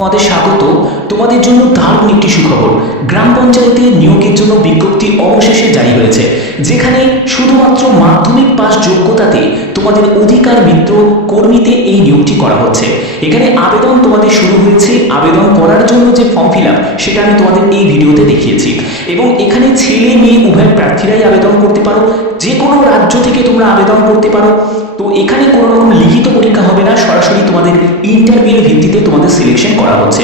তোমাদের স্বাগত। তোমাদের জন্য দারুণ একটি সুখবর। গ্রাম পঞ্চায়েতে নিয়োগের জন্য বিজ্ঞপ্তি অবশেষে জারি হয়েছে, যেখানে শুধুমাত্র মাধ্যমিক পাস যোগ্যতাতে তোমাদের অধিকার মিত্র কর্মীতে এই নিয়োগটি করা হচ্ছে। এখানে আবেদন তোমাদের শুরু হয়েছে। আবেদন করার জন্য যে ফর্ম ফিল আপ সেটা আমি তোমাদের এই ভিডিওতে দেখিয়েছি, এবং এখানে ছেলে মেয়ে উভয় প্রার্থীরাই আবেদন করতে পারো। যে কোনো রাজ্য থেকে তোমরা আবেদন করতে পারো। তো এখানে কোনো রকম লিখিত পরীক্ষা হবে না, সরাসরি তোমাদের ইন্টারভিউর ভিত্তিতে তোমাদের সিলেকশন করা হচ্ছে।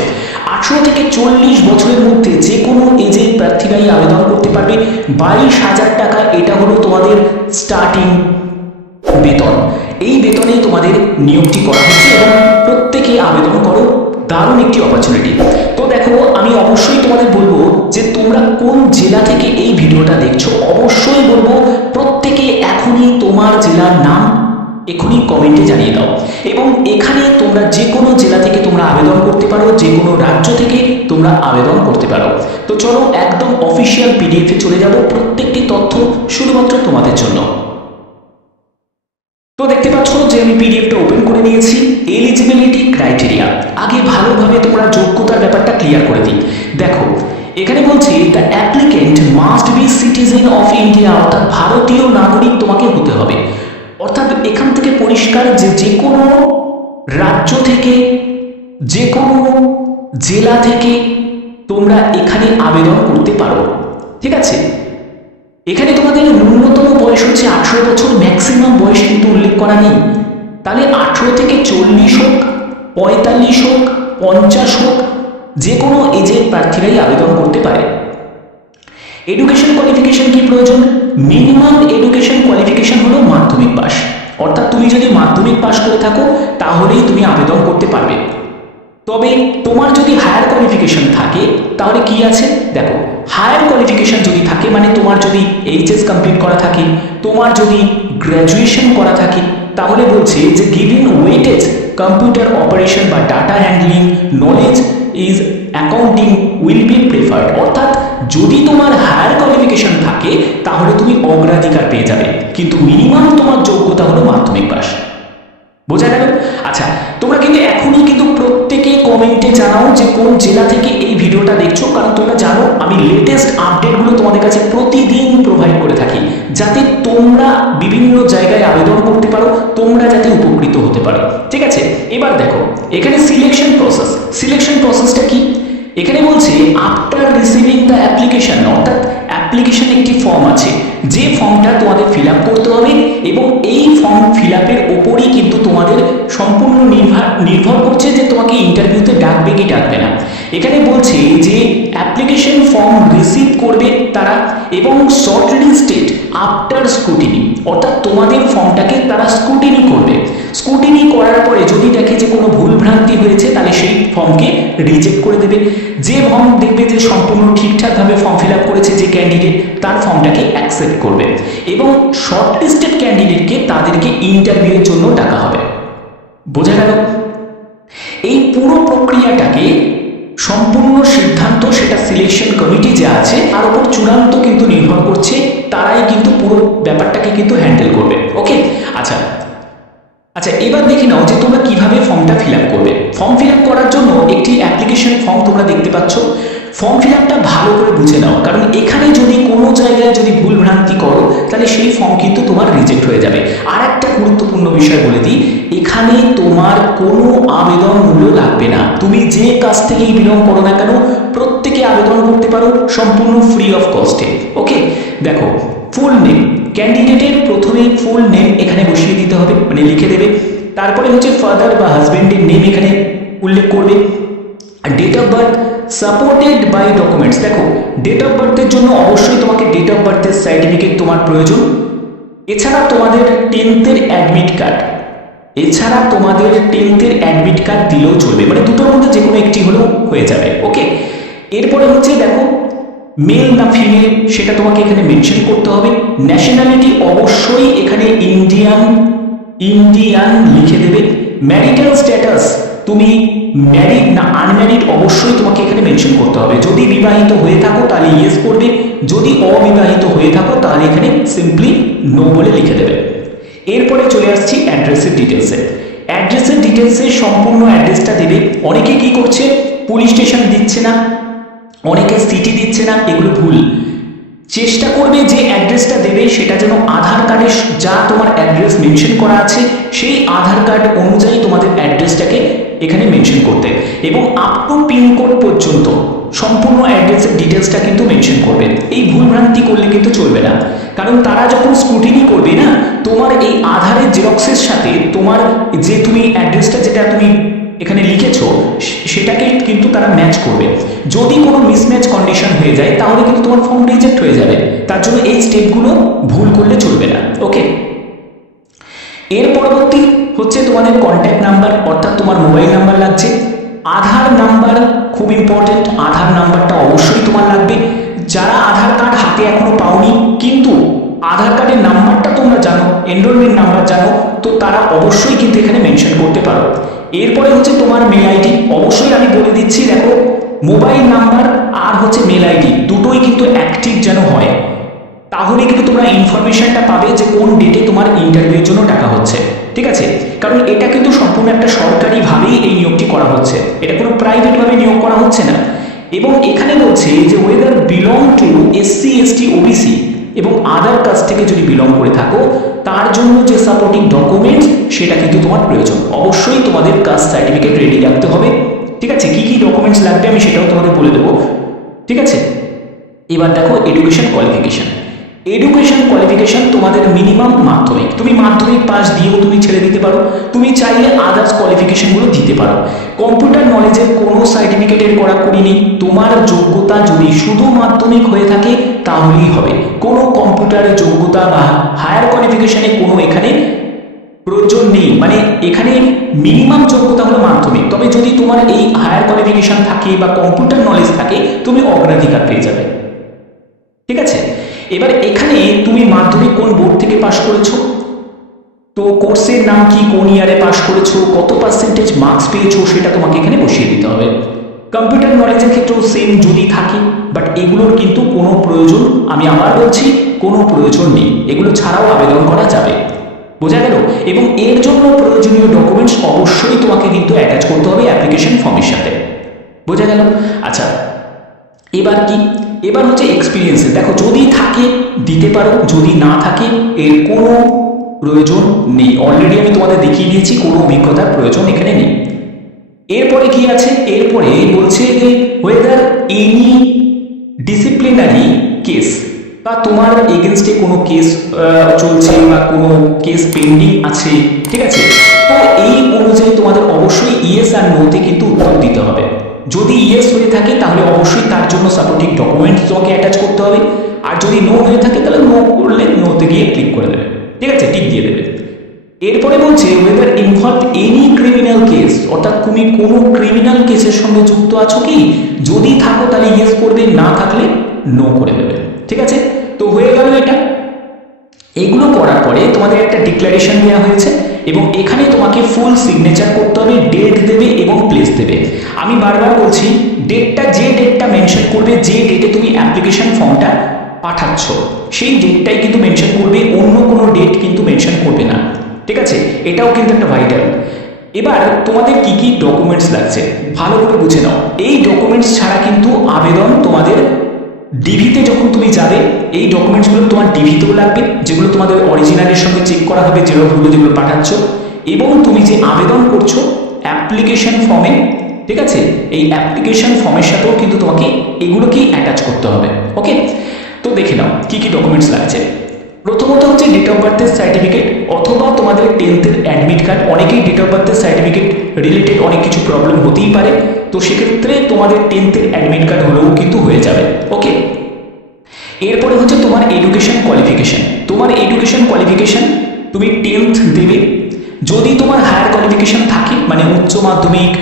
18 থেকে 40 বছরের মধ্যে যে কোনো এজের প্রার্থীরাই আবেদন করতে পারবে। 22,000 টাকা এটা হলো তোমাদের স্টার্টিং বেতন। এই বেতনেই তোমাদের নিয়োগটি করা হচ্ছে এবং প্রত্যেকে আবেদন করো। দারুণ একটি অপরচুনিটি। তো দেখো, আমি অবশ্যই তোমাদের বলবো যে তোমরা কোন জেলা থেকে এই ভিডিওটা দেখছো, অবশ্যই বলবো প্রত্যেকে এখনই তোমার জেলার নাম এখনই কমেন্টে জানিয়ে দাও। এবং এখানে তোমরা যে কোনো জেলা থেকে তোমরা আবেদন করতে পারো, যে কোনো রাজ্য থেকে তোমরা আবেদন করতে পারো। তো চলো একদম অফিসিয়াল পিডিএফে চলে যাব, প্রত্যেকটি তথ্য শুধুমাত্র তোমাদের জন্য। তো দেখতে পাচ্ছ যে আমি পিডিএফটা ওপেন করে নিয়েছি। এলিজিবিলিটি ক্রাইটেরিয়া, আগে ভালোভাবে তোমরা যোগ্যতার ব্যাপারটা ক্লিয়ার করে দিই। দেখো এখানে বলছে the applicant must be citizen of India, অর্থাৎ ভারতীয় নাগরিক তোমাকে হতে হবে। অর্থাৎ এখান থেকে পরিষ্কার যে যে কোনো রাজ্য থেকে, যে কোনো জেলা থেকে তোমরা এখানে আবেদন করতে পারো। ঠিক আছে, এখানে তোমাদের ন্যূনতম বয়স হচ্ছে 18 বছর, ম্যাক্সিমাম বয়স কিন্তু উল্লেখ করা নেই। তাহলে 18 থেকে 40 হোক, 45 হোক, 50 হোক, যে কোনো এজের প্রার্থীরাই আবেদন করতে পারে। এডুকেশন কোয়ালিফিকেশন কি প্রয়োজন? মিনিমাম এডুকেশন কোয়ালিফিকেশন হলো মাধ্যমিক পাস। অর্থাৎ তুমি যদি মাধ্যমিক পাস করে থাকো তাহলেই তুমি আবেদন করতে পারবে। তবে তোমার যদি হায়ার কোয়ালিফিকেশন থাকে তাহলে কি আছে দেখো, হায়ার কোয়ালিফিকেশন যদি থাকে মানে তোমার যদি এইচএস কমপ্লিট করা থাকে, তোমার যদি গ্র্যাজুয়েশন করা থাকে, তাহলে বলছে যে গিভিং ওয়েটেজ কম্পিউটার অপারেশন বা data handling knowledge is accounting will be preferred. অর্থাৎ যদি তোমার হায়ার কোয়ালিফিকেশন থাকে তাহলে তুমি অগ্রাধিকার পেয়ে যাবে, কিন্তু মিনিমাম তোমার যোগ্যতা হলো মাধ্যমিক পাস। বোঝা গেল? আচ্ছা, তোমরা কিন্তু এখনই কিন্তু প্রত্যেকে কমেন্টে জানাও যে কোন জেলা থেকে এই ভিডিওটা দেখছো, কারণ তোমরা জানো আমি লেটেস্ট আপডেটগুলো তোমাদের কাছে প্রতিদিন প্রোভাইড করে থাকি, যাতে তোমরা বিভিন্ন জায়গায় আবেদন করতে পারো, তোমরা যাতে উপকৃত হতে পারো। ঠিক আছে, এবার দেখো এখানে সিলেকশন প্রসেস। সিলেকশন প্রসেসটা কি? এখানে বলছে আফটার রিসিভিং দ্য অ্যাপ্লিকেশন, অর্থাৎ অ্যাপ্লিকেশন একটি ফর্ম আছে, যে ফর্মটা তোমাদের ফিল আপ করতে হবে, এবং এই ফর্ম ফিল আপের ওপরই কিন্তু তোমাদের সম্পূর্ণ নির্ভর করছে যে তোমাকে ইন্টারভিউতে ডাকবে কি ডাকবে না। এখানে বলছে যে অ্যাপ্লিকেশন ফর্ম রিসিভ করবে তারা, এবং শর্ট লিস্টেড আফটার স্ক্রুটিনি, অর্থাৎ তোমাদের ফর্মটাকে তারা স্ক্রুটিনি করবে। স্ক্রুটিনি করার পরে যদি দেখে যে কোনো ভুল ভ্রান্তি হয়েছে তাহলে সেই ফর্মকে রিজেক্ট করে দেবে। যে ফর্ম দেখবে যে সম্পূর্ণ ঠিকঠাকভাবে ফর্ম ফিল আপ করেছে যে ক্যান্ডিডেট, তার ফর্মটাকে অ্যাকসেপ্ট করবে, এবং শর্ট লিস্টেড ক্যান্ডিডেটকে তাদেরকে ইন্টারভিউয়ের জন্য ডাকা হবে। বোঝা গেল? এই পুরো প্রক্রিয়াটাকে সম্পূর্ণ সিদ্ধান্ত সেটা সিলেকশন কমিটি যে আছে তার উপর চূড়ান্ত কিন্তু নির্ভর করছে, তারাই কিন্তু পুরো ব্যাপারটাকে কিন্তু হ্যান্ডেল করবে। ওকে, আচ্ছা আচ্ছা, এবার দেখে নাও যে তোমরা কিভাবে ফর্মটা ফিল আপ করবে। ফর্ম ফিল আপ করার জন্য একটি অ্যাপ্লিকেশন ফর্ম তোমরা দেখতে পাচ্ছ। ফর্ম ফিল আপটা ভালো করে বুঝে নাও, কারণ এখানে যদি কোনো জায়গায় যদি ভুল ভ্রান্তি করো তাহলে সেই ফর্ম কিন্তু তোমার রিজেক্ট হয়ে যাবে। আর একটা গুরুত্বপূর্ণ বিষয় বলে দিই, এখানে তোমার কোনো আবেদন মূল্য লাগবে না। তুমি যে কাজ থেকেই বিলং করো না কেন প্রত্যেকে আবেদন করতে পারো সম্পূর্ণ ফ্রি অফ কস্টে। ওকে, দেখো ফুল নেম, ক্যান্ডিডেটের প্রথমেই ফুল নেম এখানে বসিয়ে দিতে হবে, মানে লিখে দেবে। তারপরে হচ্ছে ফাদার বা হাজবেন্ডের নেম এখানে উল্লেখ করবে। আর date of birth supported by documents. দেখো ডেট অফ বার্থের জন্য অবশ্যই তোমাকে ডেট অফ বার্থের সার্টিফিকেট তোমার প্রয়োজন। এছাড়া তোমাদের 10th অ্যাডমিট কার্ড, এছাড়া তোমাদের 10th অ্যাডমিট কার্ড দিলেও চলবে, মানে দুটোর মধ্যে যে কোনো একটি হলেও হয়ে যাবে। ওকে, এরপরে হচ্ছে দেখো মেল না ফিমেল সেটা তোমাকে এখানে মেনশন করতে হবে। ন্যাশনালিটি অবশ্যই এখানে ইন্ডিয়ান লিখে দেবে। ম্যারিটাল স্ট্যাটাস, তুমি ম্যারিড না আনম্যারিড অবশ্যই তোমাকে এখানে মেনশন করতে হবে। যদি বিবাহিত হয়ে থাকো তাহলে ইয়েস করবে, যদি অবিবাহিত হয়ে থাকো তাহলে এখানে সিম্পলি নো বলে লিখে দেবে। এরপরে চলে আসছি অ্যাড্রেসের ডিটেলসে। অ্যাড্রেসের ডিটেলসে সম্পূর্ণ অ্যাড্রেসটা দেবে। অনেকে কি করছে, পুলিশ স্টেশন দিচ্ছে না, অনেকে সিটি দিচ্ছে না, এগুলো ভুল। চেষ্টা করবে যে অ্যাড্রেসটা দেবে সেটা যেন আধার কার্ডে যা তোমার অ্যাড্রেস মেনশন করা আছে সেই আধার কার্ড অনুযায়ী তোমাদের অ্যাড্রেসটাকে এখানে মেনশন করতে, এবং আপ টু পিনকোড পর্যন্ত সম্পূর্ণ অ্যাড্রেসের ডিটেলসটা কিন্তু মেনশন করবে। এই ভুলভ্রান্তি করলে কিন্তু চলবে না, কারণ তারা যখন স্ক্রুটিনি করবে না তোমার এই আধারের জেরক্সের সাথে তোমার যে তুমি অ্যাড্রেসটা যেটা তুমি এখানে লিখেছো সেটাকে কিন্তু তারা ম্যাচ করবে। যদি কোনো মিসম্যাচ কন্ডিশন হয়ে যায় তাহলে কিন্তু তোমার ফর্ম রিজেক্ট হয়ে যাবে। তার জন্য এই স্টেপগুলো ভুল করলে চলবে না। ওকে, এর পরবর্তী হচ্ছে তোমাদের কন্ট্যাক্ট নাম্বার, অর্থাৎ তোমার মোবাইল নাম্বার লাগছে। আধার নাম্বার খুব ইম্পর্টেন্ট, আধার নাম্বারটা অবশ্যই তোমার লাগবে। যারা আধার কার্ড হাতে এখনো পাওনি কিন্তু আধার কার্ডের নাম্বারটা তোমরা জানো, এনরোলমেন্ট নাম্বার জানো, তো তারা অবশ্যই কিন্তু এখানে মেনশন করতে পারো। এরপরে হচ্ছে তোমার মেল আইডি, অবশ্যই আমি বলে দিচ্ছি, দেখো মোবাইল নাম্বার আর হচ্ছে মেল আইডি দুটোই কিন্তু অ্যাক্টিভ যেন হয়, তাহলে কিন্তু তোমরা ইনফরমেশনটা পাবে যে কোন ডেটে তোমার ইন্টারভিউর জন্য ডাকা হচ্ছে। ঠিক আছে, কারণ এটা কিন্তু সম্পূর্ণ একটা সরকারিভাবেই এই নিয়োগটি করা হচ্ছে, এটা কোনো প্রাইভেটভাবে নিয়োগ করা হচ্ছে না। এবং এখানে বলছে যে weather belong to SC ST OBC এবং আদার কাস্ট থেকে যদি বিলং করে থাকো তার জন্য যে সাপোর্টিং ডকুমেন্টস সেটা কিন্তু তোমার প্রয়োজন। অবশ্যই তোমাদের কাস্ট সার্টিফিকেট রেডি রাখতে হবে। ঠিক আছে, কি কি ডকুমেন্টস লাগবে আমি সেটাও তোমাদের বলে দেবো। ঠিক আছে, এবার দেখো এডুকেশন কোয়ালিফিকেশন। এডুকেশন কোয়ালিফিকেশন তোমাদের মিনিমাম মাধ্যমিক, তুমি মাধ্যমিক পাস দিয়েও তুমি ছেড়ে দিতে পারো, তুমি চাইলে আদার্স কোয়ালিফিকেশনগুলো দিতে পারো। কম্পিউটার নলেজের কোনো সার্টিফিকেটের কড়াকড়ি নেই, তোমার যোগ্যতা যদি শুধু মাধ্যমিক হয়ে থাকে তাহলেই হবে। কোনো কম্পিউটারের যোগ্যতা বা হায়ার কোয়ালিফিকেশনে কোনো এখানে প্রয়োজন নেই, মানে এখানে মিনিমাম যোগ্যতা হলো মাধ্যমিক। তবে যদি তোমার এই হায়ার কোয়ালিফিকেশন থাকে বা কম্পিউটার নলেজ থাকে তুমি অগ্রাধিকার পেয়ে যাবে। ঠিক আছে, এবার এখানে তুমি মাধ্যমিক কোন বোর্ড থেকে পাশ করেছো, তো কোর্সের নাম কি, কোন ইয়ারে পাশ করেছো, কত পার্সেন্টেজ মার্কস পেয়েছো সেটা তোমাকে এখানে বসিয়ে দিতে হবে। কম্পিউটার নলেজের ক্ষেত্রেও সেম যদি থাকে, বাট এগুলোর কিন্তু কোনো প্রয়োজন, আমি আবার বলছি কোনো প্রয়োজন নেই, এগুলো ছাড়াও আবেদন করা যাবে। বোঝা গেল? এবং এর জন্য প্রয়োজনীয় ডকুমেন্টস অবশ্যই তোমাকে কিন্তু অ্যাটাচ করতে হবে অ্যাপ্লিকেশন ফর্মের সাথে। বোঝা গেল? আচ্ছা, এবার কি, এবার হচ্ছে এক্সপিরিয়েন্সে। দেখো যদি থাকে দিতে পারো, যদি না থাকে এর কোনো প্রয়োজন নেই। অলরেডি আমি তোমাদের দেখিয়ে দিয়েছি কোনো অভিজ্ঞতার প্রয়োজন এখানে নেই। এরপরে কি আছে, এরপরে বলছে যে ওয়েদার এনি ডিসিপ্লিনারি কেস, বা তোমার এগেনস্টে কোনো কেস চলছে বা কোনো কেস পেন্ডিং আছে। ঠিক আছে, তো এই অনুযায়ী তোমাদের অবশ্যই ইয়েস আর নোতে কিন্তু উত্তর দিতে হবে। যদি ইয়েস হয়ে থাকে তাহলে অবশ্যই তার জন্য সাপোর্টিং ডকুমেন্টস তোমাকে অ্যাটাচ করতে হবে, আর যদি নো হয়ে থাকে তাহলে নো করলে নোতে গিয়ে ক্লিক করে দেবে। ঠিক আছে, টিক দিয়ে দেবে। এরপরে বলছে weather involve any criminal case, অর্থাৎ তুমি কোনো ক্রিমিনাল কেসের সঙ্গে যুক্ত আছো কি, যদি থাকো তাহলে ইয়েস করবে, না থাকলে নো করে দেবে। ঠিক আছে, তো হয়ে গেল এটা। এগুলো করার পরে তোমাদের একটা ডিক্লারেশন দেওয়া হয়েছে এবং এখানে তোমাকে ফুল সিগনেচার করতে হবে, ডেট দেবে এবং প্লেস দেবে। আমি বারবার বলছি ডেটটা, যে ডেটটা মেনশন করবে, যে ডেটে তুমি অ্যাপ্লিকেশন ফর্মটা পাঠাচ্ছ সেই ডেটটাই কিন্তু মেনশন করবে, অন্য কোনো ডেট কিন্তু মেনশন করবে না। ঠিক আছে, এটাও কিন্তু একটা ভাইটাল। এবার তোমাদের কি কি ডকুমেন্টস লাগছে ভালো করে বুঝে নাও। এই ডকুমেন্টস ছাড়া কিন্তু আবেদন তোমাদের ডিভিতে যখন তুমি যাবে এই ডকুমেন্টসগুলো তোমার ডিভিতেও লাগবে, যেগুলো তোমাদের অরিজিনালের সঙ্গে চেক করা হবে, জেরক্সগুলো যেগুলো পাঠাচ্ছ, এবং তুমি যে আবেদন করছো অ্যাপ্লিকেশন ফর্মে, ঠিক আছে, এই অ্যাপ্লিকেশন ফর্মের সাথেও কিন্তু তোমাকে এগুলোকেই অ্যাটাচ করতে হবে। ওকে, তো দেখে নাও কি কি ডকুমেন্টস লাগছে। প্রথমত হচ্ছে ডেট অফ বার্থের সার্টিফিকেট অথবা তোমাদের 10th অ্যাডমিট কার্ড। অনেকেই ডেট অফ বার্থের সার্টিফিকেট রিলেটেড অনেক কিছু প্রবলেম হতেই পারে, তো সেক্ষেত্রে তোমাদের 10th অ্যাডমিট কার্ড হলেও কিন্তু হয়ে যাবে। ওকে, এরপরে হচ্ছে তোমার এডুকেশন কোয়ালিফিকেশন। তোমার এডুকেশন কোয়ালিফিকেশন তুমি 10th দেবে। যদি তোমার হায়ার কোয়ালিফিকেশন থাকে মানে উচ্চ মাধ্যমিক,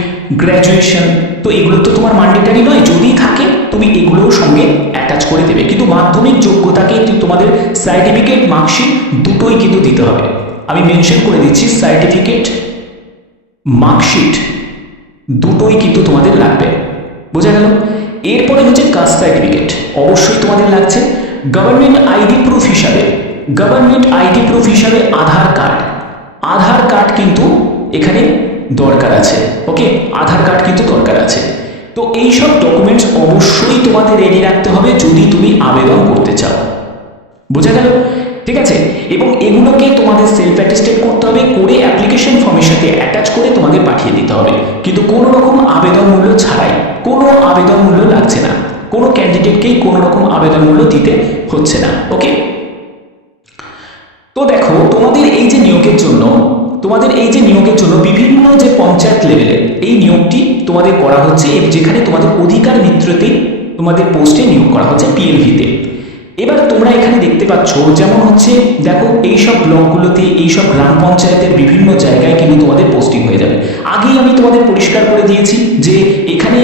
গ্র্যাজুয়েশন, তো এগুলো তো তোমার ম্যান্ডেটরি নয়, যদি থাকে তুমি এগুলোর সঙ্গে অ্যাটাচ করে দেবে। কিন্তু মাধ্যমিক যোগ্যতাকে তোমাদের সার্টিফিকেট, মার্কশিট দুটোই কিন্তু দিতে হবে। আমি মেনশন করে দিচ্ছি সার্টিফিকেট, মার্কশিট দুটোই কিন্তু তোমাদের লাগবে। বোঝা গেল? এরপরে হচ্ছে কাস্ট সার্টিফিকেট অবশ্যই তোমাদের লাগছে। গভর্নমেন্ট আইডি প্রুফ হিসাবে, গভর্নমেন্ট আইডি প্রুফ হিসাবে আধার কার্ড, আধার কার্ড কিন্তু এখানে দরকার আছে। ওকে, আধার কার্ড কিন্তু দরকার আছে। তো এই সব ডকুমেন্টস অবশ্যই তোমাদের রেডি রাখতে হবে যদি তুমি আবেদন করতে চাও। বোঝা গেল? ঠিক আছে, এবং এগুলোকে তোমাদের সেলফ অ্যাটেস্টেড করতে হবে, করে অ্যাপ্লিকেশন ফর্মের সাথে অ্যাটাচ করে তোমাদের পাঠিয়ে দিতে হবে, কিন্তু কোনো রকম আবেদন মূল্য ছাড়াই, কোনো আবেদন মূল্য লাগছে না, কোনো ক্যান্ডিডেটকেই কোনো রকম আবেদন মূল্য দিতে হচ্ছে না। ওকে, তো দেখো তোমাদের এই যে নিয়োগের জন্য বিভিন্ন যে পঞ্চায়েত লেভেলের এই নিয়োগটি তোমাদের করা হচ্ছে, যেখানে তোমাদের অধিকার ভিত্তিতে তোমাদের পোস্টে নিয়োগ করা হচ্ছে পিএলভিতে। এবার তোমরা এখানে দেখতে পাচ্ছ, যেমন হচ্ছে দেখো এইসব ব্লকগুলোতে, এইসব গ্রাম পঞ্চায়েতের বিভিন্ন জায়গায় কিন্তু তোমাদের পোস্টিং হয়ে যাবে। আগেই আমি তোমাদের পরিষ্কার করে দিয়েছি যে এখানে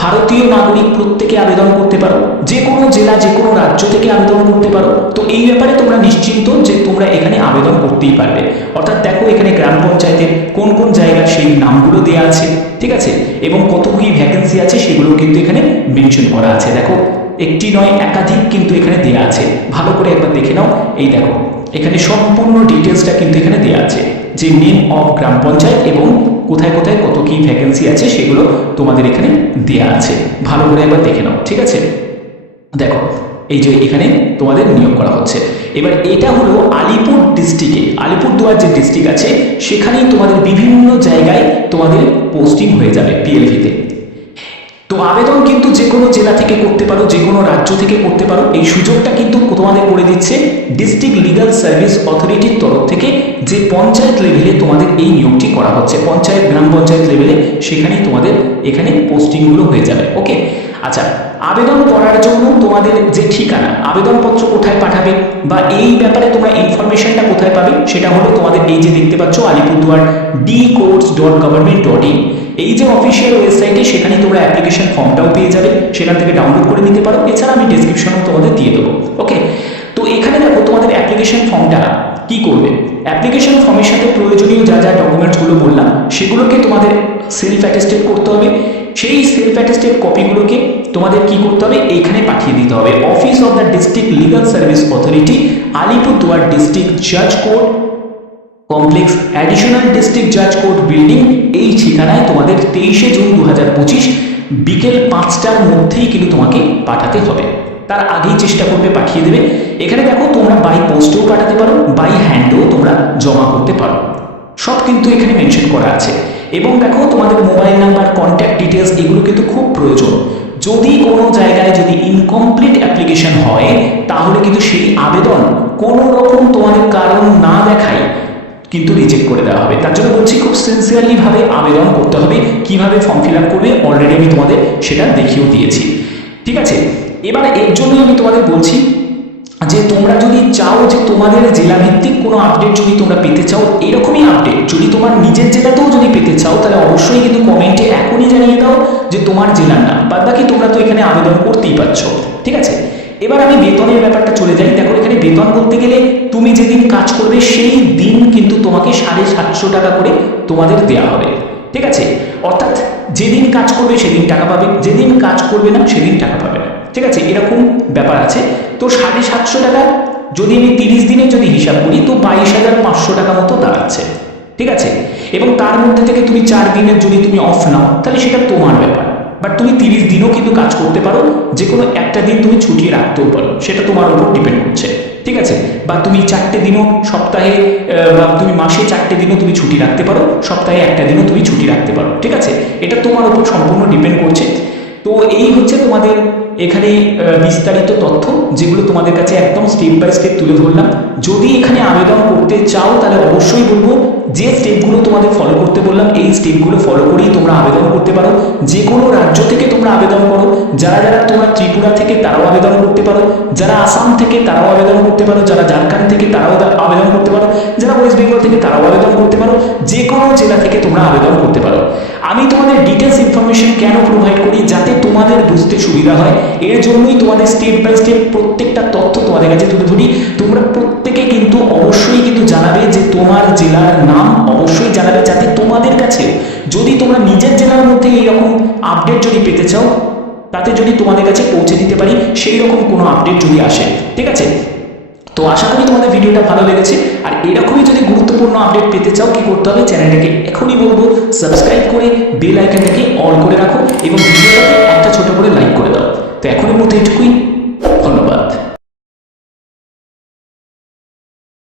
ভারতীয় নাগরিক প্রত্যেকে আবেদন করতে পারো, যে কোনো জেলা, যে কোনো রাজ্য থেকে আবেদন করতে পারো। তো এই ব্যাপারে তোমরা নিশ্চিন্ত যে তোমরা এখানে আবেদন করতেই পারবে। অর্থাৎ দেখো এখানে গ্রাম পঞ্চায়েতের কোন কোন জায়গা সেই নামগুলো দেওয়া আছে, ঠিক আছে, এবং কত কি ভ্যাকেন্সি আছে সেগুলো কিন্তু এখানে মেনশন করা আছে। দেখো একটি নয় একাধিক কিন্তু এখানে দেওয়া আছে, ভালো করে একবার দেখে নাও। এই দেখো এখানে সম্পূর্ণ ডিটেলসটা কিন্তু এখানে দেওয়া আছে, যে নেম অফ গ্রাম পঞ্চায়েত এবং কোথায় কোথায় কত কি ভ্যাকেন্সি আছে সেগুলো তোমাদের এখানে দেওয়া আছে, ভালো করে একবার দেখে নাও। ঠিক আছে, দেখো এই যে এখানে তোমাদের নিয়োগ করা হচ্ছে। এবার এটা হলো আলিপুর ডিস্ট্রিক্টে, আলিপুরদুয়ার যে ডিস্ট্রিক্ট আছে সেখানেই তোমাদের বিভিন্ন জায়গায় তোমাদের পোস্টিং হয়ে যাবে পিএলভিতে। তো আবেদন কিন্তু যে কোনো জেলা থেকে করতে পারো, যে কোনো রাজ্য থেকে করতে পারো। এই সুযোগটা কিন্তু তোমাদের করে দিচ্ছে ডিস্ট্রিক্ট লিগাল সার্ভিস অথরিটির তরফ থেকে, যে পঞ্চায়েত লেভেলে তোমাদের এই নিয়োগটি করা হচ্ছে, পঞ্চায়েত গ্রাম পঞ্চায়েত লেভেলে, সেখানেই তোমাদের এখানে পোস্টিংগুলো হয়ে যাবে। ওকে, আচ্ছা, আবেদন করার জন্য তোমাদের যে ঠিকানা, আবেদনপত্র কোথায় পাঠাবে বা এই ব্যাপারে তোমরা ইনফরমেশনটা কোথায় পাবে, সেটা হলো তোমাদের এই যে দেখতে পাচ্ছ আলিপুরদুয়ার dcourts.government.in, এই যে অফিসিয়াল ওয়েবসাইটে, সেখানে তোমরা অ্যাপ্লিকেশন ফর্মটাও পেয়ে যাবে, সেখান থেকে ডাউনলোড করে নিতে পারো। এছাড়া আমি ডেসক্রিপশনেও তোমাদের দিয়ে দেবো। ওকে, তো এখানে দেখো তোমাদের অ্যাপ্লিকেশন ফর্মটা কি করবে। অ্যাপ্লিকেশন ফর্মের সাথে প্রয়োজনীয় যা যা ডকুমেন্টসগুলো বললাম সেগুলোকে তোমাদের সেলফ অ্যাটেস্টেড করতে হবে। সেই সেলফ অ্যাটেস্টেড কপিগুলোকে তোমাদের কি করতে হবে, এইখানে পাঠিয়ে দিতে হবে। Office of the district legal service authority, Alipurduar district জাজ কোর্ট কমপ্লেক্স, অ্যাডিশনাল ডিস্ট্রিক্ট জাজ কোর্ট বিল্ডিং, এই ঠিকানায় তোমাদের 23শে জুন 2025 বিকেল 5টার মধ্যেই কিন্তু তোমাকে পাঠাতে হবে। তার আগেই চেষ্টা করবে পাঠিয়ে দেবে। এখানে দেখো তোমরা বাই পোস্টেও পাঠাতে পারো, বাই হ্যান্ডেও তোমরা জমা করতে পারো, সব কিন্তু এখানে মেনশন করা আছে। এবং দেখো তোমাদের মোবাইল নাম্বার, কন্ট্যাক্ট ডিটেলস এগুলো কিন্তু খুব প্রয়োজন। যদি কোনো জায়গায় যদি ইনকমপ্লিট অ্যাপ্লিকেশন হয় তাহলে কিন্তু সেই আবেদন কোনো রকম তোমাদের কারণ না দেখায় কিন্তু রিজেক্ট করে দেওয়া হবে। তার জন্য বলছি খুব সিনসিয়ারলি ভাবে আবেদন করতে হবে। কিভাবে ফর্ম ফিল আপ করবে অলরেডি আমি তোমাদের সেটা দেখিয়েও দিয়েছি। ঠিক আছে, এবার এর জন্যই আমি তোমাদের বলছি যে তোমরা যদি চাও যে তোমাদের জেলাভিত্তিক কোনো আপডেট যদি তোমরা পেতে চাও, এরকমই আপডেট যদি তোমার নিজের জেলাতেও যদি পেতে চাও, তাহলে অবশ্যই কিন্তু কমেন্টে এখনই জানিয়ে দাও যে তোমার জেলার নাম। বাদ বাকি তোমরা তো এখানে আবেদন করতেই পারছো। ঠিক আছে, এবার আমি বেতনের ব্যাপারটা চলে যাই। দেখো এখানে বেতন বলতে গেলে তুমি যেদিন কাজ করবে সেই দিন কিন্তু তোমাকে 750 টাকা করে তোমাদের দেওয়া হবে। ঠিক আছে, অর্থাৎ যেদিন কাজ করবে সেদিন টাকা পাবে, যেদিন কাজ করবে না সেদিন টাকা পাবে না। ঠিক আছে, এরকম ব্যাপার আছে। তো 750 টাকা যদি আমি 30 দিনের যদি হিসাব করি তো 22,500 টাকা মতো দাঁড়াচ্ছে। ঠিক আছে, এবং তার মধ্যে থেকে তুমি 4 দিনের যদি তুমি অফ নাও তাহলে সেটা তোমার ব্যাপার। বাট তুমি 30 দিনও কিন্তু কাজ করতে পারো, যে কোনো একটা দিন তুমি ছুটি রাখতেও পারো, সেটা তোমার উপর ডিপেন্ড করছে। ঠিক আছে, বা তুমি 4টে দিনও সপ্তাহে বা তুমি মাসে 4টে দিনও তুমি ছুটি রাখতে পারো, সপ্তাহে একটা দিনও তুমি ছুটি রাখতে পারো। ঠিক আছে, এটা তোমার উপর সম্পূর্ণ ডিপেন্ড করছে। তো এই হচ্ছে তোমাদের এখানে বিস্তারিত তথ্য, যেগুলো তোমাদের কাছে একদম স্টেপ বাই স্টেপ তুলে ধরলাম। যদি এখানে আবেদন করতে চাও তাহলে অবশ্যই বলবো যে স্টেপগুলো তোমাদের ফলো করতে বললাম, এই স্টেপগুলো ফলো করেই তোমরা আবেদন করতে পারো। যে কোনো রাজ্য থেকে তোমরা আবেদন করো, যারা যারা তোমরা ত্রিপুরা থেকে তারাও আবেদন করতে পারো, যারা আসাম থেকে তারাও আবেদন করতে পারো, যারা ঝাড়খণ্ড থেকে তারাও আবেদন করতে পারো, যারা ওয়েস্ট বেঙ্গল থেকে তারাও আবেদন করতে পারো, যে কোনো জেলা থেকে তোমরা আবেদন করতে পারো। আমি তোমাদের ডিটেলস ইনফরমেশন কেন প্রোভাইড করি, যাতে তোমাদের বুঝতে সুবিধা হয়। এর জন্যই তোমাদের স্টেপ বাই স্টেপ প্রত্যেকটা তথ্য তোমাদের কাছে তুলে ধরি। তোমরা প্রত্যেকে কিন্তু অবশ্যই কিন্তু জানাবে যে তোমার জেলার নাম অবশ্যই জানাবে, যাতে তোমাদের কাছে যদি তোমরা নিজের জেলার মধ্যে এইরকম আপডেট যদি পেতে চাও, তাতে যদি তোমাদের কাছে পৌঁছে দিতে পারি সেই রকম কোনো আপডেট যদি আসে। ঠিক আছে, তো আশা করি তোমাদের ভিডিওটা ভালো লেগেছে। আর এরকমই যদি গুরুত্বপূর্ণ আপডেট পেতে চাও কি করতে হবে, চ্যানেলটাকে এখনই বলবো সাবস্ক্রাইব করে বেল আইকনটাকে অল করে রাখো এবং ভিডিওটাকে একটা ছোট করে লাইক করে দাও। তো এখনই মতো এটুকুই।